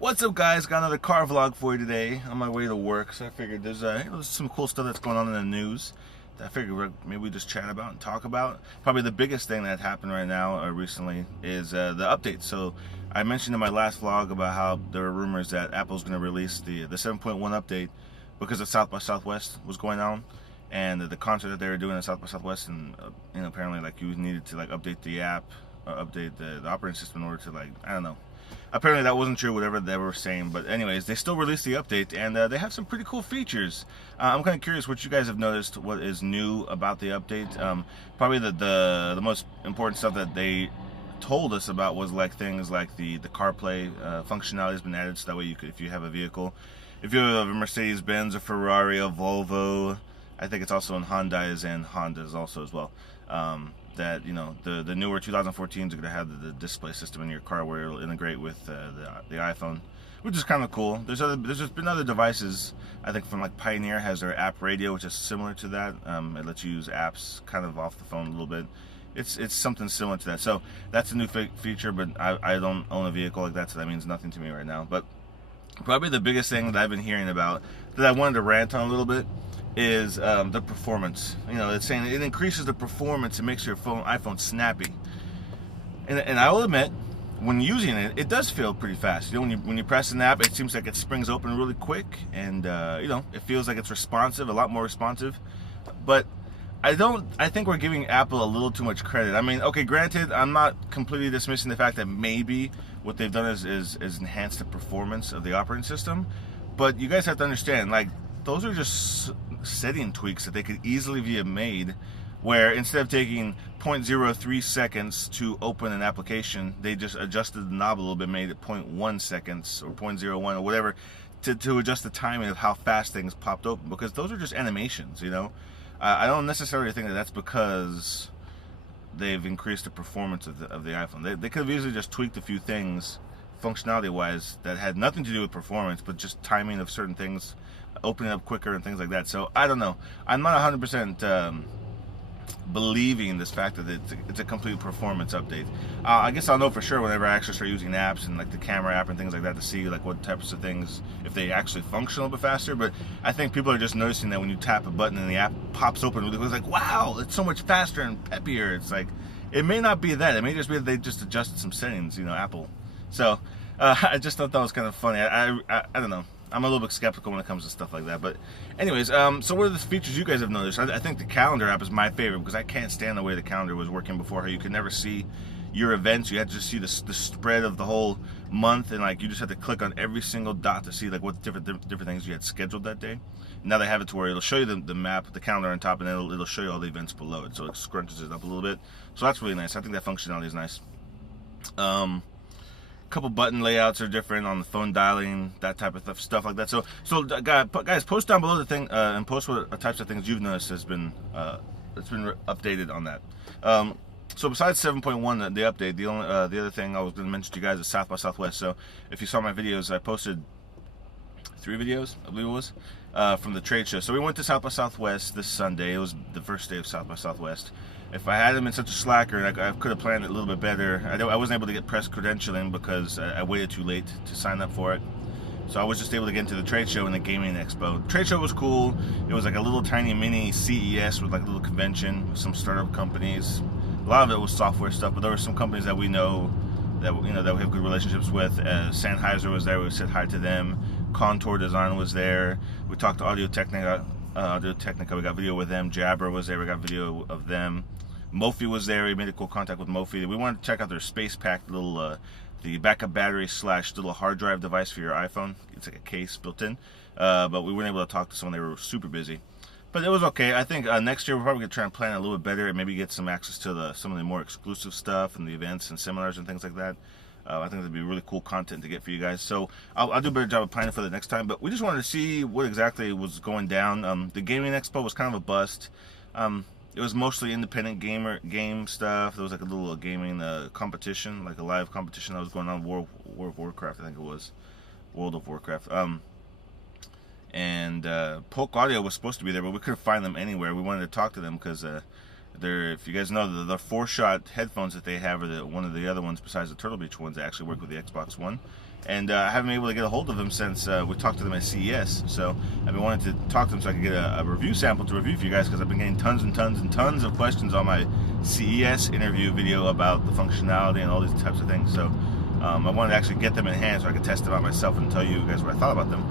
What's up, guys? Got another car vlog for you today on my way to work. So I figured there's some cool stuff that's going on in the news that I figured maybe we just chat about and talk about. Probably the biggest thing that happened right now recently is the update. So I mentioned in my last vlog about how there were rumors that Apple's going to release the 7.1 update because of South by Southwest was going on, and the concert that they were doing at South by Southwest, and apparently like you needed to like update the app or update the operating system in order to, like, I don't know. Apparently that wasn't true, whatever they were saying, but anyways, they still released the update, and they have some pretty cool features. I'm kind of curious what you guys have noticed, what is new about the update. Probably the most important stuff that they told us about was like things like the CarPlay functionality has been added, so that way you could, if you have a vehicle, if you have a Mercedes-Benz, a Ferrari, a Volvo, I think it's also in Hyundai's and Honda's also as well. That the newer 2014s are going to have the display system in your car where it'll integrate with the iPhone, which is kind of cool. There's just been other devices. I think from like Pioneer has their app radio, which is similar to that. It lets you use apps kind of off the phone a little bit. It's something similar to that. So that's a new feature, but I don't own a vehicle like that, so that means nothing to me right now. But probably the biggest thing that I've been hearing about that I wanted to rant on a little bit is the performance. It's saying it increases the performance and makes your iPhone snappy. And I will admit, when using it, it does feel pretty fast. When you press an app, it seems like it springs open really quick, and it feels like it's responsive, a lot more responsive. But I think we're giving Apple a little too much credit. I mean, okay, granted, I'm not completely dismissing the fact that maybe what they've done is enhance the performance of the operating system. But you guys have to understand, like, those are just setting tweaks that they could easily be made, where instead of taking 0.03 seconds to open an application, they just adjusted the knob a little bit, made it 0.1 seconds or 0.01 or whatever to adjust the timing of how fast things popped open, because those are just animations. I don't necessarily think that that's because they've increased the performance of the iPhone. They could have easily just tweaked a few things functionality wise that had nothing to do with performance, but just timing of certain things, opening up quicker and things like that. So I don't know. I'm not 100% believing this fact that it's a complete performance update. I guess I'll know for sure whenever I actually start using apps and like the camera app and things like that to see like what types of things, if they actually function a little bit faster. But I think people are just noticing that when you tap a button and the app pops open, it's like, wow, it's so much faster and peppier. It's like, it may not be that. It may just be that they just adjusted some settings, Apple. So I just thought that was kind of funny. I don't know. I'm a little bit skeptical when it comes to stuff like that. But anyways, so what are the features you guys have noticed? I think the calendar app is my favorite, because I can't stand the way the calendar was working before. How you could never see your events. You had to just see the spread of the whole month, and like you just had to click on every single dot to see like what different things you had scheduled that day. Now they have it to where it'll show you the map, the calendar on top, and then it'll show you all the events below it. So it scrunches it up a little bit. So that's really nice. I think that functionality is nice. Couple button layouts are different on the phone dialing, that type of stuff like that. So guys, post down below the thing and post what types of things you've noticed has been updated on that. So besides 7.1, the update, the other thing I was going to mention to you guys is South by Southwest. So if you saw my videos, I posted 3 videos, I believe it was, from the trade show. So we went to South by Southwest this Sunday. It was the first day of South by Southwest. If I hadn't been such a slacker, I could have planned it a little bit better. I wasn't able to get press credentialing because I waited too late to sign up for it. So I was just able to get into the trade show and the gaming expo. The trade show was cool. It was like a little tiny mini CES with like a little convention with some startup companies. A lot of it was software stuff, but there were some companies that we know that we have good relationships with. Sennheiser was there. We said hi to them. Contour Design was there. We talked to Audio Technica. We got video with them. Jabber was there. We got video of them. Mophie was there. We made a cool contact with Mophie. We wanted to check out their space pack little the backup battery / little hard drive device for your iPhone. It's like a case built in, but we weren't able to talk to someone. They were super busy, but it was okay. I think next year we're probably gonna try and plan a little bit better and maybe get some access to some of the more exclusive stuff and the events and seminars and things like that. I think that'd be really cool content to get for you guys. So I'll do a better job of planning for the next time. But we just wanted to see what exactly was going down. The gaming expo was kind of a bust. It was mostly independent game stuff. There was like a little gaming competition, like a live competition that was going on. World of Warcraft, I think it was. World of Warcraft. And Polk Audio was supposed to be there, but we couldn't find them anywhere. We wanted to talk to them because If you guys know, the 4-shot headphones that they have are one of the other ones besides the Turtle Beach ones that actually work with the Xbox One. And I haven't been able to get a hold of them since we talked to them at CES. So I've been wanting to talk to them so I can get a review sample to review for you guys, because I've been getting tons and tons and tons of questions on my CES interview video about the functionality and all these types of things. So I wanted to actually get them in hand so I could test them out myself and tell you guys what I thought about them.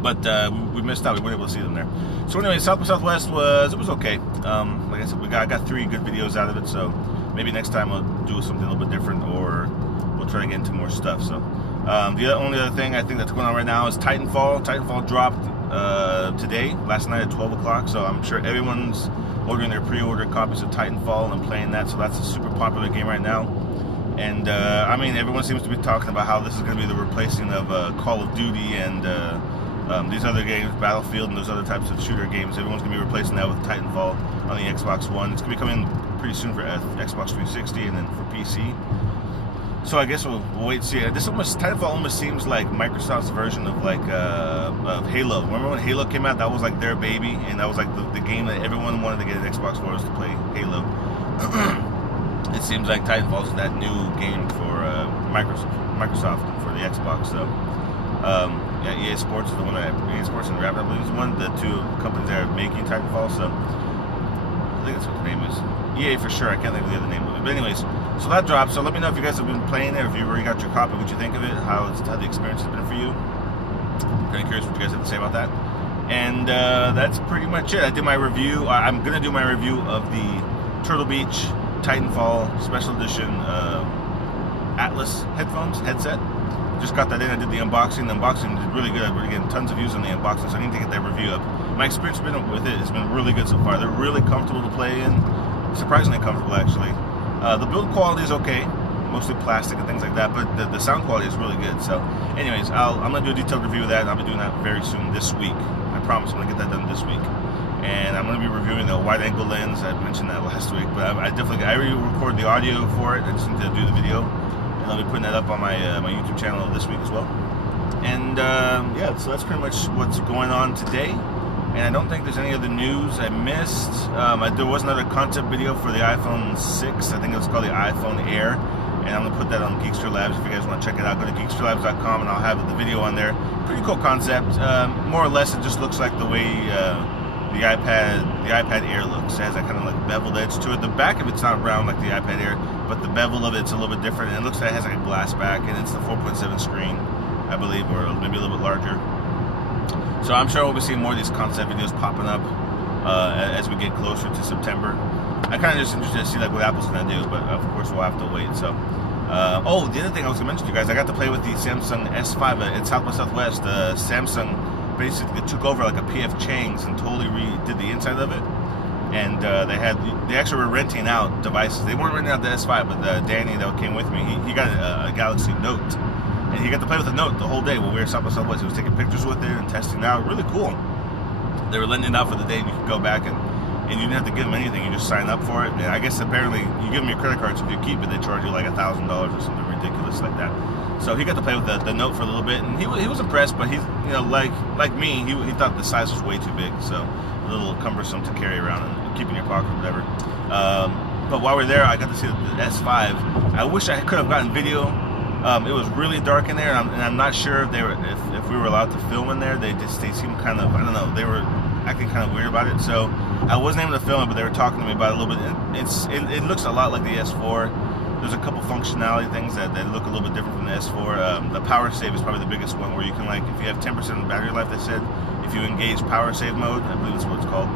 But we missed out. We weren't able to see them there. So anyway, South by Southwest was okay. Like I said, I got 3 good videos out of it. So maybe next time we'll do something a little bit different, or we'll try to get into more stuff. So the only other thing I think that's going on right now is Titanfall. Titanfall dropped today, last night at 12 o'clock. So I'm sure everyone's ordering their pre-order copies of Titanfall and playing that. So that's a super popular game right now. And I mean, everyone seems to be talking about how this is going to be the replacing of Call of Duty and these other games, Battlefield and those other types of shooter games. Everyone's going to be replacing that with Titanfall on the Xbox One. It's going to be coming pretty soon for Xbox 360 and then for PC. So I guess we'll wait and see. Titanfall almost seems like Microsoft's version of of Halo. Remember when Halo came out? That was like their baby, and that was like the game that everyone wanted to get an Xbox for, was to play Halo. It seems like Titanfall is that new game for Microsoft for the Xbox. So yeah, EA Sports is the one EA Sports and Rapid, I believe, is one of the 2 companies that are making Titanfall. So I think that's what the name is. EA for sure. I can't think of the other name of it. But anyways, so that dropped. So let me know if you guys have been playing it, or if you've already got your copy, what you think of it, how the experience has been for you. I'm kind of curious what you guys have to say about that. And that's pretty much it. I did my review. I'm going to do my review of the Turtle Beach Titanfall Special Edition Atlas headset. Just got that in. I did the unboxing. The unboxing did really good. I've been getting tons of views on the unboxing, so I need to get that review up. My experience with it has been really good so far. They're really comfortable to play in. Surprisingly comfortable, actually. The build quality is okay, mostly plastic and things like that, but the sound quality is really good. So anyways, I'm going to do a detailed review of that, and I'll be doing that very soon this week. I promise I'm going to get that done this week. And I'm going to be reviewing the wide-angle lens. I mentioned that last week, but I already recorded the audio for it. I just need to do the video, and I'll be putting that up on my my YouTube channel this week as well. And yeah, so that's pretty much what's going on today. And I don't think there's any other news I missed. There was another concept video for the iPhone 6. I think it was called the iPhone Air. And I'm going to put that on Geekster Labs. If you guys want to check it out, go to geeksterlabs.com and I'll have the video on there. Pretty cool concept. More or less, it just looks like the way the iPad Air looks. It has that kind of like beveled edge to it. The back of it's not round like the iPad Air, but the bevel of it's a little bit different. And it looks like it has like a glass back, and it's the 4.7 screen, I believe, or maybe a little bit larger. So I'm sure we'll be seeing more of these concept videos popping up as we get closer to September. I'm kind of just interested to see like what Apple's going to do, but of course we'll have to wait. So, oh, the other thing I was going to mention to you guys, I got to play with the Samsung S5 at South by Southwest. Samsung basically took over like a PF Chang's and totally redid the inside of it. And they actually were renting out devices. They weren't renting out the S5, but Danny that came with me, he got a Galaxy Note. And he got to play with the Note the whole day while we were at South by Southwest. He was taking pictures with it and testing it out. Really cool. They were letting it out for the day, and you could go back and you didn't have to give them anything. You just sign up for it. And I guess apparently you give them your credit cards. If you keep it, they charge you like $1,000 or something ridiculous like that. So he got to play with the Note for a little bit, and he was impressed. But he's, you know, like me, he thought the size was way too big, so a little cumbersome to carry around and keep in your pocket or whatever. But while we were there, I got to see the S5. I wish I could have gotten video. It was really dark in there, and I'm not sure if we were allowed to film in there. They seemed kind of, I don't know, they were acting kind of weird about it. So I wasn't able to film it, but they were talking to me about it a little bit. It looks a lot like the S4. There's a couple functionality things that look a little bit different from the S4. The power save is probably the biggest one, where you can, like, if you have 10% of battery life, they said, if you engage power save mode, I believe that's what it's called,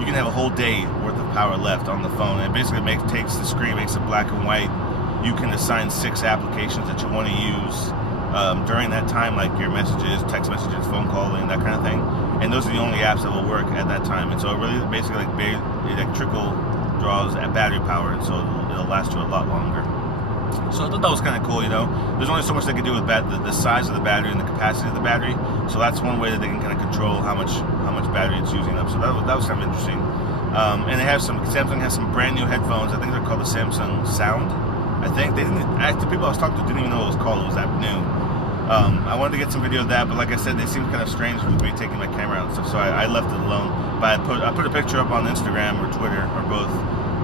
you can have a whole day worth of power left on the phone. It basically takes the screen, makes it black and white. You can assign 6 applications that you want to use during that time, like your messages, text messages, phone calling, that kind of thing. And those are the only apps that will work at that time. And so it really basically like electrical draws at battery power, and so it'll last you a lot longer. So I thought that was kind of cool, you know. There's only so much they can do with the size of the battery and the capacity of the battery. So that's one way that they can kind of control how much battery it's using up. So that was kind of interesting. And they have Samsung has some brand new headphones. I think they're called the Samsung Sound. I think they didn't. The people I was talking to didn't even know what it was called. It was that new. I wanted to get some video of that, but like I said, they seemed kind of strange with me taking my camera out and stuff, so I left it alone. But I put a picture up on Instagram or Twitter or both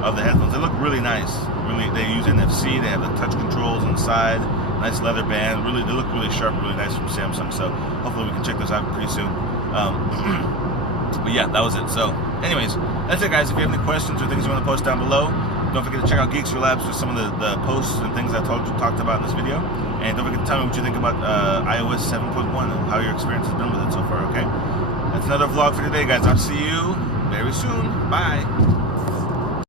of the headphones. They look really nice. Really, they use NFC. They have the touch controls on the side. Nice leather band. Really, they look really sharp, really nice from Samsung. So hopefully we can check those out pretty soon. But yeah, that was it. So anyways, that's it, guys. If you have any questions or things you want to post down below, don't forget to check out Geeks for Labs for some of the posts and things I talked about in this video. And don't forget to tell me what you think about iOS 7.1 and how your experience has been with it so far, okay? That's another vlog for today, guys. I'll see you very soon. Bye.